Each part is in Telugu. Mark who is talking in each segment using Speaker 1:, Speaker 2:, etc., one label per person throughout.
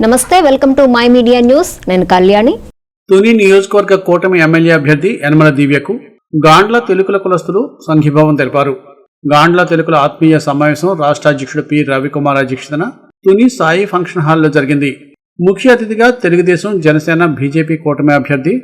Speaker 1: నమస్తే welcome to my media news. నేను కళ్యాణి.
Speaker 2: తుని నియోజకవర్గ కూటమి ఎమ్మెల్యే అభ్యర్థి యనమల దివ్యకు గాండ్ల తెలుగుల కులస్తులు సంఘీభావం తెలిపారు. గాండ్ల తెలుగుల ఆత్మీయ సమావేశం రాష్ట్ర అధ్యక్షుడు పి. రవికుమార్ అధ్యక్షతన తుని సాయి ఫంక్షన్ హాల్లో జరిగింది. ముఖ్య అతిథిగా తెలుగుదేశం జనసేన బీజేపీ కూటమి అభ్యర్థి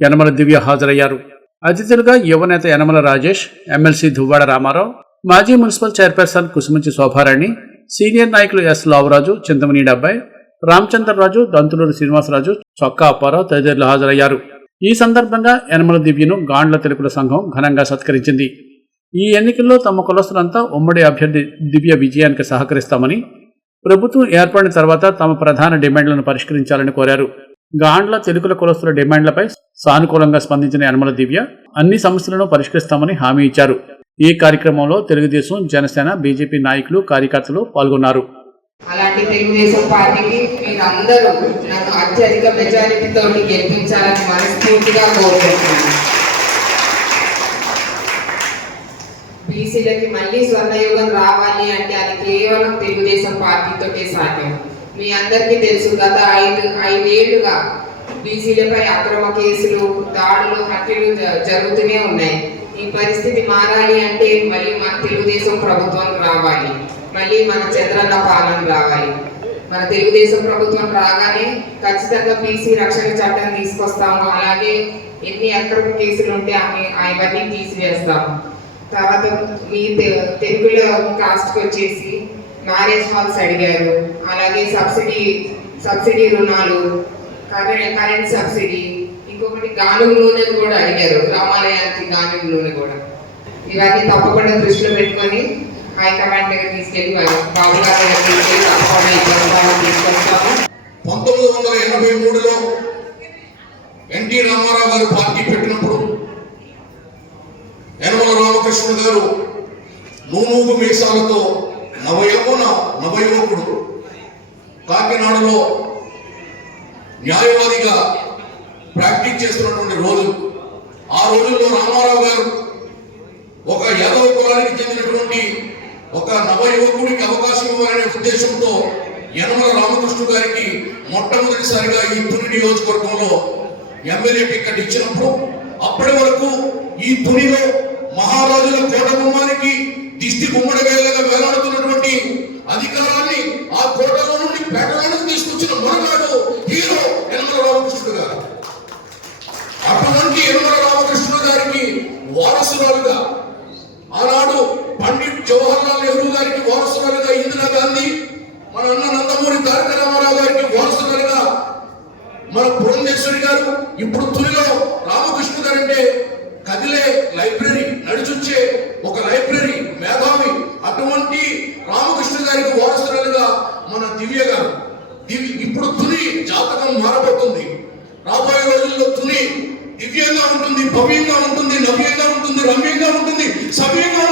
Speaker 2: యనమల దివ్య హాజరయ్యారు. అతిథులుగా యువనేత యనమల రాజేష్ ఎమ్మెల్సీ దువ్వాడ రామారావు మాజీ municipal chairperson Kusumanchi Shobharani senior నాయకులు ఎస్ లావరాజు చింతమని డబ్బాయి రామచంద్రరాజు దంతులూరి శ్రీనివాసరాజు చొక్కా అప్పారావు తదితరులు హాజరయ్యారు. ఈ సందర్భంగా యనమల దివ్యను గాండ్ల తెలుపుల సంఘం ఘనంగా సత్కరించింది. ఈ ఎన్నికల్లో తమ కులస్తులంతా ఉమ్మడి అభ్యర్థి దివ్య విజయానికి సహకరిస్తామని ప్రభుత్వం ఏర్పడిన తర్వాత తమ ప్రధాన డిమాండ్లను పరిష్కరించాలని కోరారు. గాండ్ల తెలుగుల కులస్తుల డిమాండ్లపై సానుకూలంగా స్పందించిన యనమల దివ్య అన్ని సమస్యలను పరిష్కరిస్తామని హామీ ఇచ్చారు. ఈ కార్యక్రమంలో తెలుగుదేశం జనసేన బీజేపీ నాయకులు కార్యకర్తలు పాల్గొన్నారు.
Speaker 3: అలాంటి తెలుగుదేశం పార్టీకి మీరందరూ నన్ను అత్యధిక మెజారిటీతో గెలిపించాలని మనస్ఫూర్తిగా కోరుకుంటున్నాను. బీసీలకి మళ్ళీ స్వర్ణయుగం రావాలి అంటే అది కేవలం తెలుగుదేశం పార్టీతోటే సాధ్యం. మీ అందరికీ తెలుసు గత ఐదు ఐదేళ్ళుగా బీసీలపై అక్రమ కేసులు దాడులు హత్యలు జరుగుతూనే ఉన్నాయి. ఈ పరిస్థితి మారాలి అంటే మళ్ళీ మన తెలుగుదేశం ప్రభుత్వం రావాలి. మళ్ళీ మన చంద్రన్న పాలన రావాలి. మన తెలుగుదేశం ప్రభుత్వం రాగానే ఖచ్చితంగా బీసీ రక్షణ చట్టం తీసుకొస్తాము. అలాగే ఎన్ని అక్రమ కేసులు ఉంటే అవి అవన్నీ తీసివేస్తాము తర్వాత మీ తె- తెలుగులో కాస్ట్కి వచ్చేసి మ్యారేజ్ హాల్స్ అడిగారు. అలాగే సబ్సిడీ సబ్సిడీ రుణాలు కరెంట్ కరెంట్ సబ్సిడీ ఇంకొకటి గానుగ కూడా అడిగారు రామాలయానికి గానుగ కూడా. ఇవన్నీ తప్పకుండా దృష్టిలో పెట్టుకొని హైకమాండ్ దగ్గర తీసుకెళ్ళి బాబు గారి దగ్గర తీసుకెళ్ళి తప్పకుండా ఇబ్బంది ప్రభుత్వాన్ని తీసుకొస్తాము.
Speaker 4: పంతొమ్మిది వందల ఎనభై మూడులో ఎన్టీ రామారావు గారు పార్టీ పెట్టినప్పుడు యనమల రామకృష్ణ గారు నూనూగు మీసాలతో నవయవన నవయువకుడు కాకినాడలో న్యాయవాదిగా చేస్తున్నటువంటి రోజు. ఆ రోజుల్లో రామారావు గారు ఒక యాదవ కులానికి చెందినటువంటి ఒక నవ యువకుడికి అవకాశం ఇవ్వాలనే ఉద్దేశంతో యనమల రామకృష్ణ గారికి మొట్టమొదటిసారిగా ఈ తుని నియోజకవర్గంలో ఎమ్మెల్యే టికెట్ ఇచ్చినప్పుడు అప్పటి వరకు ఈ తునిలో మహారాజుల కోట గుమ్మానికి దిష్టి గుమ్మడిగా వేలగా వేలాడుతున్నటువంటి అధికారాన్ని ఆ కోటలో నుండి పేటలోనికి తీసుకొచ్చిన మనగాడు హీరో యనమల రామకృష్ణ గారు అటువంటి యనమల రామకృష్ణ గారికి వారసురాలుగా ఆనాడు పండిట్ జవహర్లాల్ నెహ్రూ గారికి వారసురాలుగా ఇందిరా గాంధీ మన అన్న నందమూరి తారక రామారావు గారికి వారసురాలుగా మన పురంధేశ్వరి గారు ఇప్పుడు తునిలో రామకృష్ణ గారు అంటే కదిలే లైబ్రరీ నడిచొచ్చే ఒక లైబ్రరీ మేధావి అటువంటి రామకృష్ణ గారికి వారసురాలుగా మన దివ్య గారు దివ్య ఇప్పుడు తుని జాతకం మారబోతుంది రాబోయే రోజుల్లో తుని దివ్యంగా ఉంటుంది భవ్యంగా ఉంటుంది నవ్యంగా ఉంటుంది రమ్యంగా ఉంటుంది సవ్యంగా